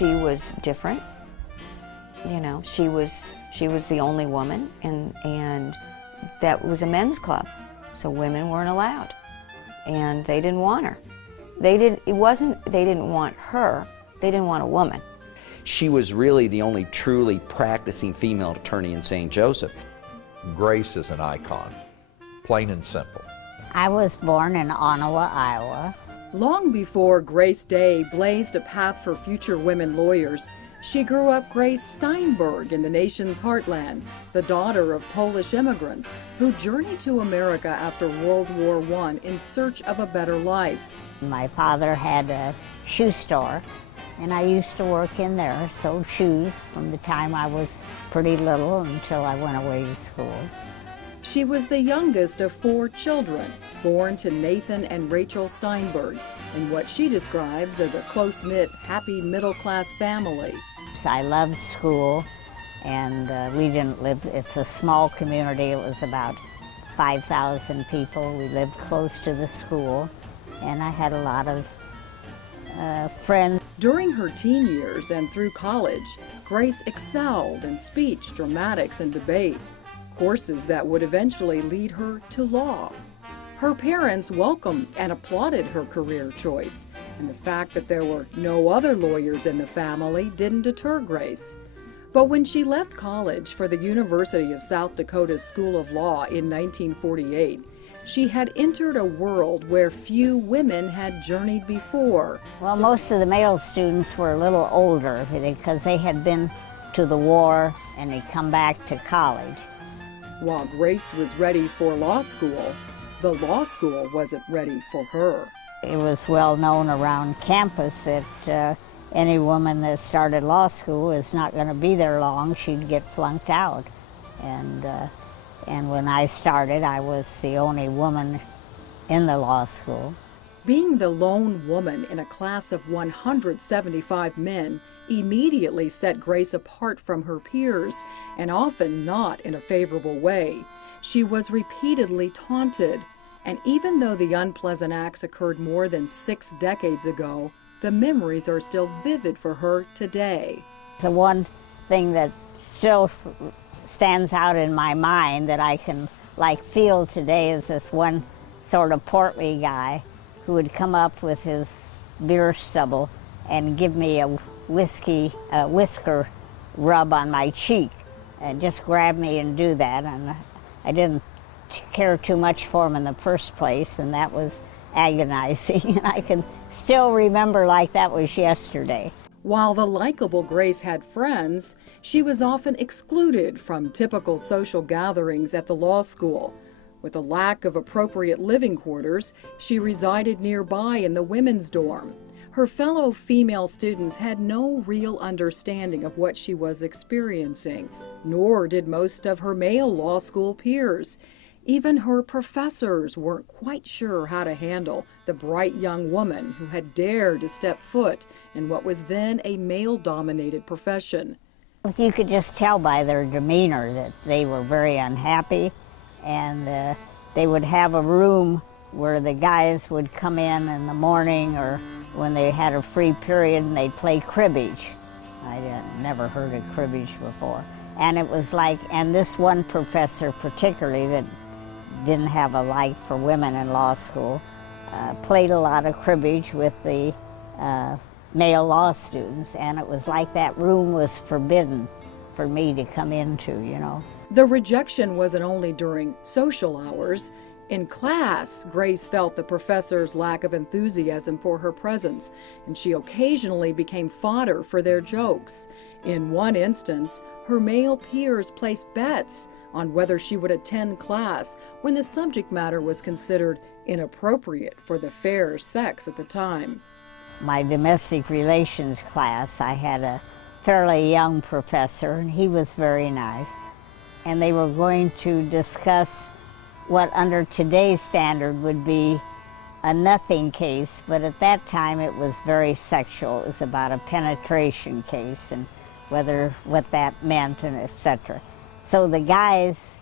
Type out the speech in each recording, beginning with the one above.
she was different. You know, she was the only woman, and that was a men's club, so women weren't allowed, and they didn't want her. They didn't want her, they didn't want a woman. She was really the only truly practicing female attorney in St. Joseph. Grace is an icon, plain and simple. I was born in Ottawa, Iowa. Long before Grace Day blazed a path for future women lawyers, she grew up Grace Steinberg in the nation's heartland, the daughter of Polish immigrants who journeyed to America after World War I in search of a better life. My father had a shoe store, and I used to work in there, sold shoes from the time I was pretty little until I went away to school. She was the youngest of 4 children, born to Nathan and Rachel Steinberg, in what she describes as a close-knit, happy middle-class family. I loved school, and we didn't live, it's a small community, it was about 5,000 people. We lived close to the school, and I had a lot of friends. During her teen years and through college, Grace excelled in speech, dramatics, and debate, courses that would eventually lead her to law. Her parents welcomed and applauded her career choice, and the fact that there were no other lawyers in the family didn't deter Grace. But when she left college for the University of South Dakota's School of Law in 1948, she had entered a world where few women had journeyed before. Well, most of the male students were a little older because they had been to the war and they'd come back to college. While Grace was ready for law school, the law school wasn't ready for her. It was well known around campus that any woman that started law school is not going to be there long. She'd get flunked out. And when I started, I was the only woman in the law school. Being the lone woman in a class of 175 men immediately set Grace apart from her peers, and often not in a favorable way. She was repeatedly taunted, and even though the unpleasant acts occurred more than 6 decades ago, the memories are still vivid for her today. The one thing that still stands out in my mind that I can feel today is this one sort of portly guy who would come up with his beer stubble and give me a whisker rub on my cheek and just grab me and do that. And I didn't care too much for him in the first place, and that was agonizing. And I can still remember like that was yesterday. While the likable Grace had friends, she was often excluded from typical social gatherings at the law school. With a lack of appropriate living quarters, she resided nearby in the women's dorm. Her fellow female students had no real understanding of what she was experiencing, nor did most of her male law school peers. Even her professors weren't quite sure how to handle the bright young woman who had dared to step foot in what was then a male-dominated profession. You could just tell by their demeanor that they were very unhappy, and they would have a room where the guys would come in the morning or when they had a free period and they'd play cribbage. I never heard of cribbage before. And it was like, and this one professor particularly that didn't have a like for women in law school, played a lot of cribbage with the male law students, and it was like that room was forbidden for me to come into, you know. The rejection wasn't only during social hours. In class, Grace felt the professor's lack of enthusiasm for her presence, and she occasionally became fodder for their jokes. In one instance, her male peers placed bets on whether she would attend class when the subject matter was considered inappropriate for the fair sex at the time. My domestic relations class, I had a fairly young professor, and he was very nice. And they were going to discuss what under today's standard would be a nothing case, but at that time it was very sexual. It was about a penetration case and what that meant and etc. So the guys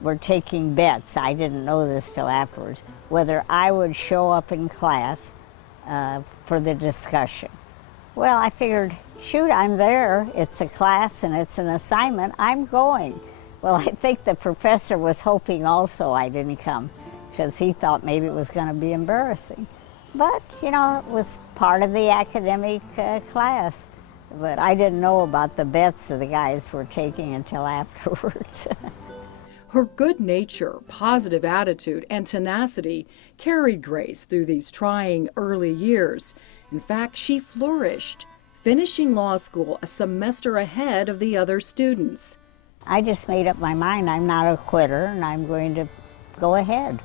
were taking bets, I didn't know this till afterwards, whether I would show up in class for the discussion. Well, I figured, shoot, I'm there. It's a class and it's an assignment. I'm going. Well, I think the professor was hoping also I didn't come because he thought maybe it was going to be embarrassing. But, you know, it was part of the academic class. But I didn't know about the bets that the guys were taking until afterwards. Her good nature, positive attitude, and tenacity carried Grace through these trying early years. In fact, she flourished, finishing law school a semester ahead of the other students. I just made up my mind I'm not a quitter and I'm going to go ahead.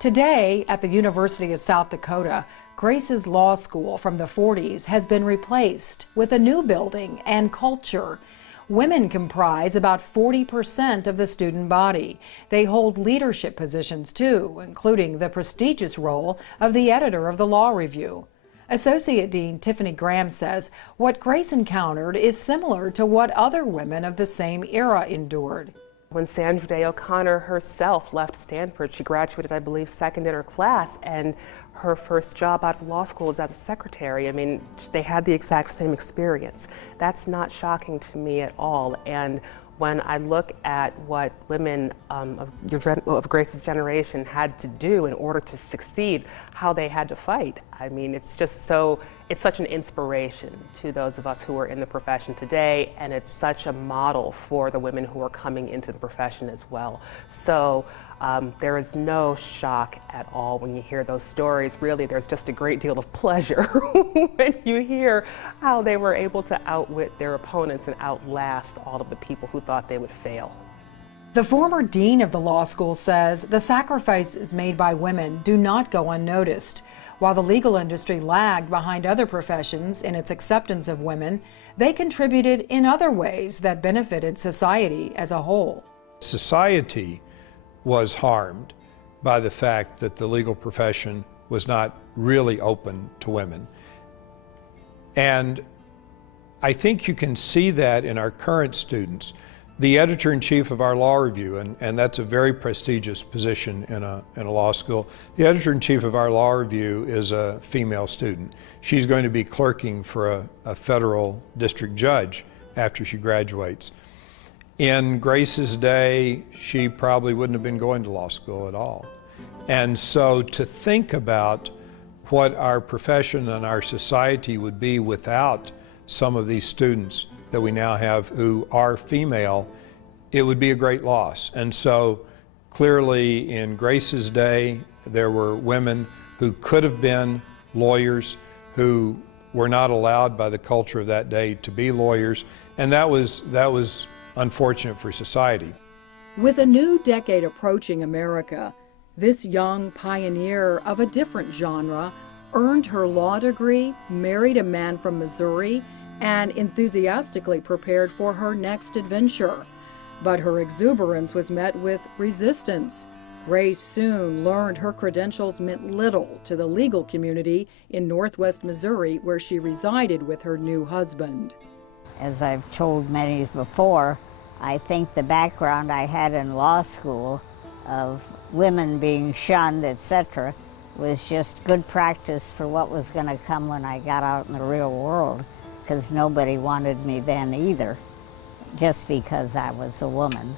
Today, at the University of South Dakota, Grace's law school from the 40s has been replaced with a new building and culture. Women comprise about 40% of the student body. They hold leadership positions too, including the prestigious role of the editor of the Law Review. Associate Dean Tiffany Graham says what Grace encountered is similar to what other women of the same era endured. When Sandra Day O'Connor herself left Stanford, she graduated, I believe, second in her class, and her first job out of law school was as a secretary. I mean, they had the exact same experience. That's not shocking to me at all. And when I look at what women of Grace's generation had to do in order to succeed, how they had to fight, I mean, it's such an inspiration to those of us who are in the profession today, and it's such a model for the women who are coming into the profession as well. So there is no shock at all when you hear those stories. Really, there's just a great deal of pleasure when you hear how they were able to outwit their opponents and outlast all of the people who thought they would fail. The former dean of the law school says the sacrifices made by women do not go unnoticed. While the legal industry lagged behind other professions in its acceptance of women, they contributed in other ways that benefited society as a whole. Society was harmed by the fact that the legal profession was not really open to women. And I think you can see that in our current students. The editor-in-chief of our law review, and that's a very prestigious position in a law school, the editor-in-chief of our law review is a female student. She's going to be clerking for a federal district judge after she graduates. In Grace's day, she probably wouldn't have been going to law school at all. And so to think about what our profession and our society would be without some of these students that we now have who are female, it would be a great loss. And so clearly in Grace's day, there were women who could have been lawyers who were not allowed by the culture of that day to be lawyers, and that was unfortunate for society. With a new decade approaching America, this young pioneer of a different genre earned her law degree, married a man from Missouri, and enthusiastically prepared for her next adventure. But her exuberance was met with resistance. Grace soon learned her credentials meant little to the legal community in Northwest Missouri, where she resided with her new husband. As I've told many before, I think the background I had in law school of women being shunned, etc., was just good practice for what was going to come when I got out in the real world, because nobody wanted me then either, just because I was a woman.